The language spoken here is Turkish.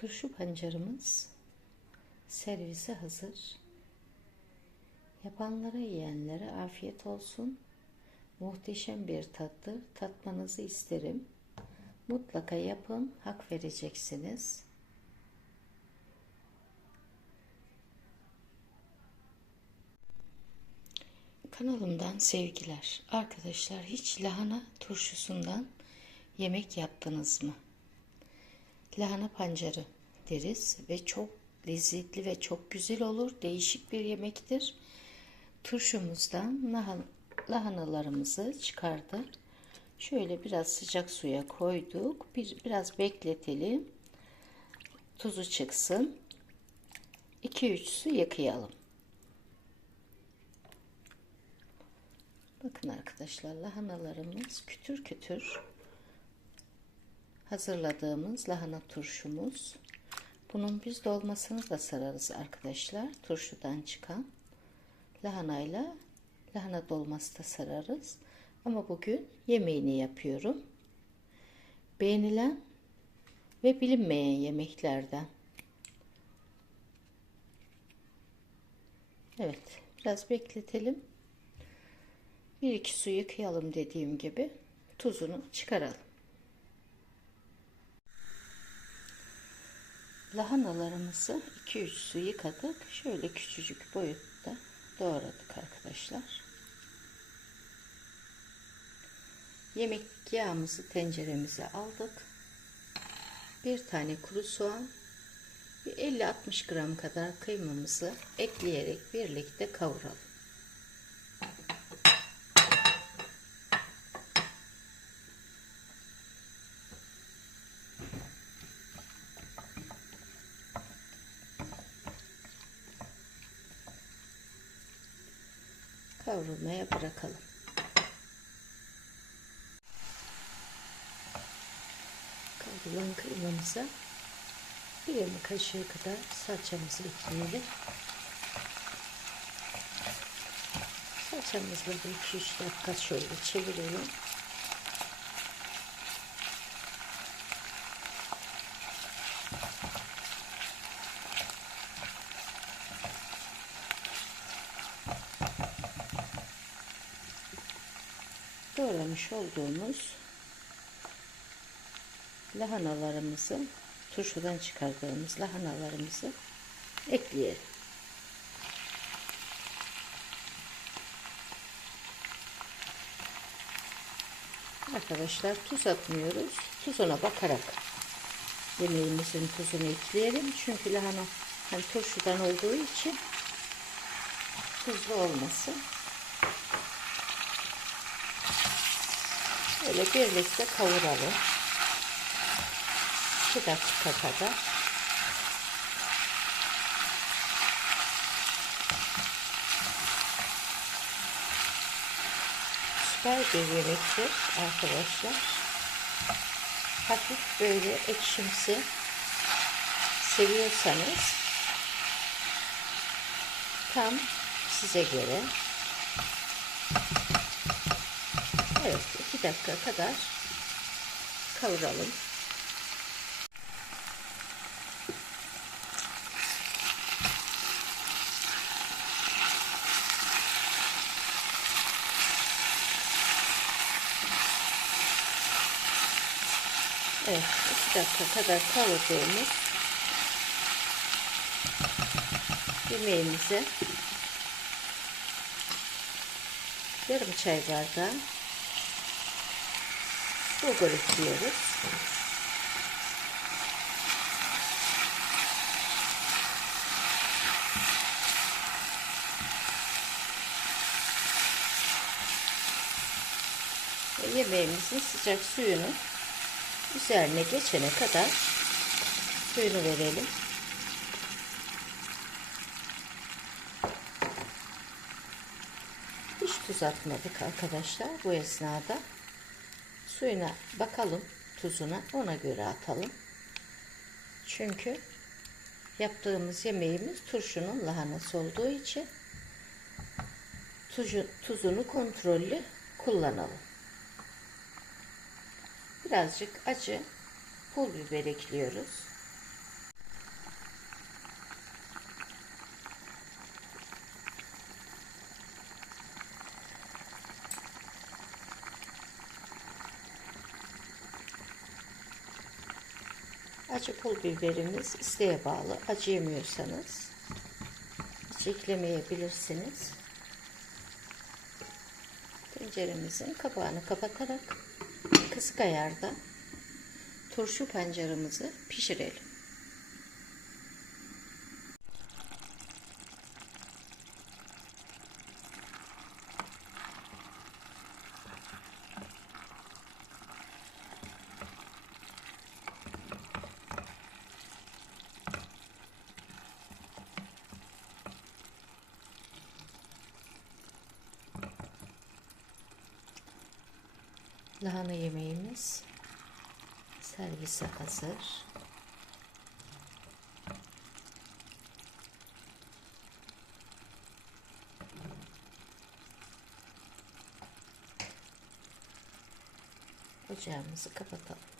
Turşu pancarımız servise hazır. Yapanlara yiyenlere afiyet olsun. Muhteşem bir tattır. Tatmanızı isterim. Mutlaka yapın. Hak vereceksiniz. Kanalımdan sevgiler. Arkadaşlar hiç lahana turşusundan yemek yaptınız mı? Lahana pancarı deriz ve çok lezzetli ve çok güzel olur. Değişik bir yemektir. Turşumuzdan lahanalarımızı çıkardık. Şöyle biraz sıcak suya koyduk. Bir, biraz bekletelim. Tuzu çıksın. 2-3 su yıkayalım. Bakın arkadaşlar lahanalarımız kütür kütür hazırladığımız lahana turşumuz. Bunun biz dolmasını da sararız arkadaşlar. Turşudan çıkan lahanayla lahana dolması da sararız. Ama bugün yemeğini yapıyorum. Beğenilen ve bilinmeyen yemeklerden. Evet, biraz bekletelim. Bir iki su yıkayalım dediğim gibi tuzunu çıkaralım. Lahanalarımızı 2-3 su yıkadık. Şöyle küçücük boyutta doğradık arkadaşlar. Yemek yağımızı tenceremize aldık. Bir tane kuru soğan ve 50-60 gram kadar kıymamızı ekleyerek birlikte kavuralım. Kavrulmaya bırakalım. Kavrulan kıymamıza bir yemek kaşığı kadar salçamızı ekleyelim. Salçamızla bir 2-3 dakika şöyle çevirelim. Doğramış olduğumuz lahanalarımızı turşudan çıkardığımız lahanalarımızı ekleyelim. Arkadaşlar tuz atmıyoruz. Tuzuna bakarak yemeğimizin tuzunu ekleyelim. Çünkü lahana hani turşudan olduğu için tuzlu olmasın. Böyle birlikte kavuralım. 2 dakika kadar. Süper bir yemektir arkadaşlar. Hafif böyle ekşimsi seviyorsanız tam size göre Evet 2 dakika kadar kavuralım. Evet 2 dakika kadar kavurduğumuz yemeğimize yarım çay bardağı bulgur ekliyoruz. Ve yemeğimizin sıcak suyunu üzerine geçene kadar suyunu verelim. Hiç tuz atmadık arkadaşlar bu esnada. Suyuna bakalım tuzuna ona göre atalım. Çünkü yaptığımız yemeğimiz turşunun lahanası olduğu için tuzu, tuzunu kontrollü kullanalım. Birazcık acı pul biber ekliyoruz. Acı pul biberimiz isteğe bağlı. Acı yemiyorsanız hiç eklemeyebilirsiniz. Tenceremizin kapağını kapatarak kısık ayarda turşu pancarımızı pişirelim. Lahana yemeğimiz servise hazır. Ocağımızı kapatalım.